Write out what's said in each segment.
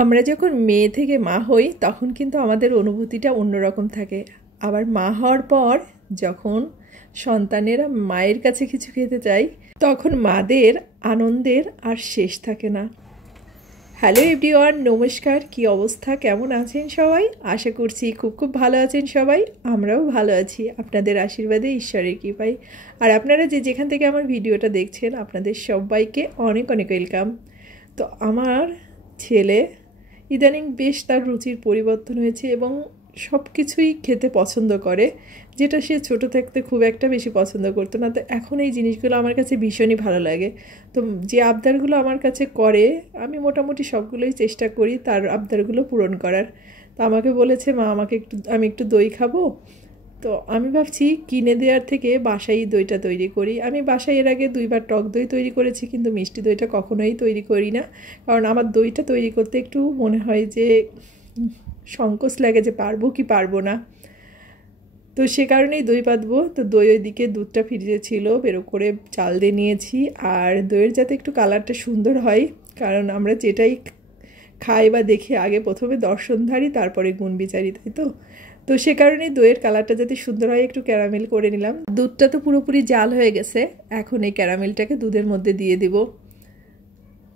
আমরা যখন মেয়ে থেকে মা হই তখন কিন্তু আমাদের অনুভূতিটা অন্যরকম থাকে। আবার মা হওয়ার পর যখন সন্তানেরা মায়ের কাছে কিছু খেতে চায় তখন মাদের আনন্দের আর শেষ থাকে না। হ্যালো এভরিওয়ান, নমস্কার। কি অবস্থা, কেমন আছেন সবাই? আশা করছি খুব খুব ভালো আছেন সবাই। আমরাও ভালো আছি আপনাদের আশীর্বাদে, ঈশ্বরের কৃপায়। আর আপনারা যেখান থেকে আমার ভিডিওটা দেখছেন আপনাদের সবাইকে অনেক অনেক ওয়েলকাম। তো আমার ছেলে ইদানিং বেশ তার রুচির পরিবর্তন হয়েছে এবং সব কিছুই খেতে পছন্দ করে, যেটা সে ছোটো থাকতে খুব একটা বেশি পছন্দ করতো না। তো এখন এই জিনিসগুলো আমার কাছে ভীষণই ভালো লাগে। তো যে আবদারগুলো আমার কাছে করে আমি মোটামুটি সবগুলোই চেষ্টা করি তার আবদারগুলো পূরণ করার। তো আমাকে বলেছে, মা আমি একটু দই খাবো। তো আমি ভাবছি কিনে দেওয়ার থেকে বাসায় দইটা তৈরি করি। আমি বাসায় এর আগে 2বার টক দই তৈরি করেছি, কিন্তু মিষ্টি দইটা কখনোই তৈরি করি না, কারণ আমার দইটা তৈরি করতে একটু মনে হয় যে সংকোচ লাগে যে পারবো কি পারবো না। তো সে কারণেই দই পাতবো। তো দই ওইদিকে দুধটা ফ্রিজে ছিল, বেরো করে চাল দিয়ে নিয়েছি। আর দইয়ের যাতে একটু কালারটা সুন্দর হয়, কারণ আমরা যেটাই খাই বা দেখি আগে প্রথমে দর্শনধারী তারপরে গুণ বিচারি, তাই তো? তো সে কারণে দইয়ের কালারটা যাতে সুন্দর হয় একটু ক্যারামেল করে নিলাম। দুধটা তো পুরোপুরি জাল হয়ে গেছে, এখন এই ক্যারামেলটাকে দুধের মধ্যে দিয়ে দেব।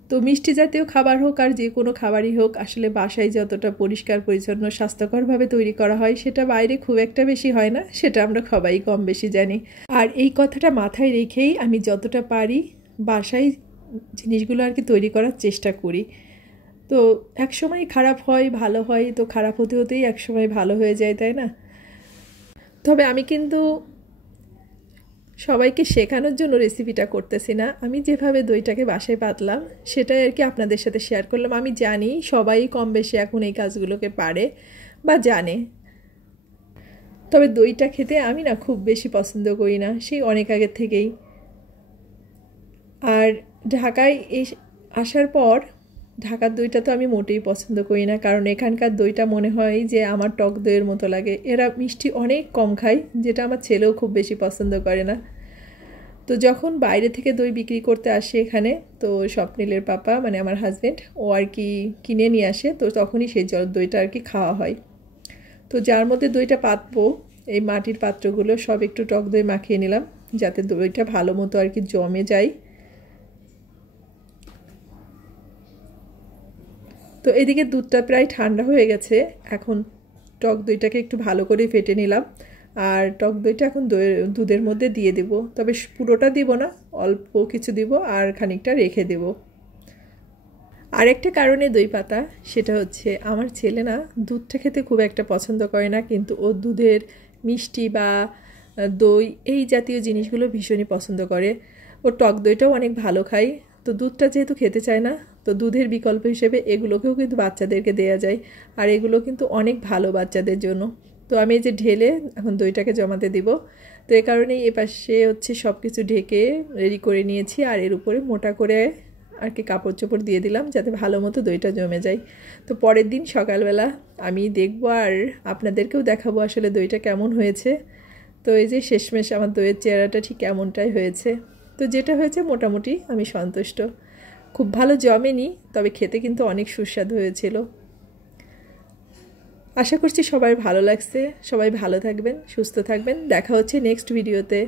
তো মিষ্টি জাতীয় খাবার হোক আর যে কোনো খাবারই হোক, আসলে বাসায় যতটা পরিষ্কার পরিচ্ছন্ন স্বাস্থ্যকরভাবে তৈরি করা হয় সেটা বাইরে খুব একটা বেশি হয় না, সেটা আমরা সবাই কম বেশি জানি। আর এই কথাটা মাথায় রেখেই আমি যতটা পারি বাসায় জিনিসগুলো আর কি তৈরি করার চেষ্টা করি। তো এক সময় খারাপ হয়, ভালো হয়, তো খারাপ হতে হতেই এক সময় ভালো হয়ে যায়, তাই না? তবে আমি কিন্তু সবাইকে শেখানোর জন্য রেসিপিটা করতেছি না, আমি যেভাবে দইটাকে বাসায় পাতলাম সেটাই আর কি আপনাদের সাথে শেয়ার করলাম। আমি জানি সবাই কম বেশি এখন এই কাজগুলোকে পারে বা জানে, তবে দইটা খেতে আমি না খুব বেশি পছন্দ করি না, সেই অনেক আগের থেকেই। আর ঢাকায় আসার পর ঢাকার দইটা তো আমি মোটেই পছন্দ করি না, কারণ এখানকার দইটা মনে হয় যে আমার টক দইয়ের মতো লাগে। এরা মিষ্টি অনেক কম খায়, যেটা আমার ছেলেও খুব বেশি পছন্দ করে না। তো যখন বাইরে থেকে দই বিক্রি করতে আসে এখানে, তো স্বপ্নিলের পাপা মানে আমার হাজব্যান্ড ও আর কি কিনে নিয়ে আসে, তো তখনই সেই দইটা আর কি খাওয়া হয়। তো যার মধ্যে দইটা পাতবো, এই মাটির পাত্রগুলো সব একটু টক দই মাখিয়ে নিলাম যাতে দইটা ভালো মতো আর কি জমে যায়। তো এদিকে দুধটা প্রায় ঠান্ডা হয়ে গেছে, এখন টক দইটাকে একটু ভালো করে ফেটে নিলাম। আর টক দইটা এখন দুধের মধ্যে দিয়ে দেব, তবে পুরোটা দিব না, অল্প কিছু দিব আর খানিকটা রেখে দেব। আরেকটা কারণে দই পাতা, সেটা হচ্ছে আমার ছেলে না দুধটা খেতে খুব একটা পছন্দ করে না, কিন্তু ও দুধের মিষ্টি বা দই এই জাতীয় জিনিসগুলো ভীষণই পছন্দ করে। ও টক দইটাও অনেক ভালো খায়। তো দুধটা যেহেতু খেতে চায় না, তো দুধের বিকল্প হিসেবে এগুলোকেও কিন্তু বাচ্চাদেরকে দেয়া যায়, আর এগুলো কিন্তু অনেক ভালো বাচ্চাদের জন্য। তো আমি এই যে ঢেলে এখন দইটাকে জমাতে দিব। তো এই কারণেই এপাশে হচ্ছে সব কিছু ঢেকে রেডি করে নিয়েছি, আর এর উপরে মোটা করে আর কি কাপড় চোপড় দিয়ে দিলাম যাতে ভালো মতো দইটা জমে যায়। তো পরের দিন সকালবেলা আমি দেখবো আর আপনাদেরকেও দেখাবো আসলে দইটা কেমন হয়েছে। তো এই যে শেষমেশ আমার দইয়ের চেহারাটা ঠিক এমনটাই হয়েছে। তো যেটা হয়েছে মোটামুটি আমি সন্তুষ্ট। খুব ভালো জমেনি, তবে খেতে কিন্তু অনেক সুস্বাদু হয়েছিল। আশা করছি সবাই ভালো লাগছে। সবাই ভালো থাকবেন, সুস্থ থাকবেন। দেখা হচ্ছে নেক্সট ভিডিওতে।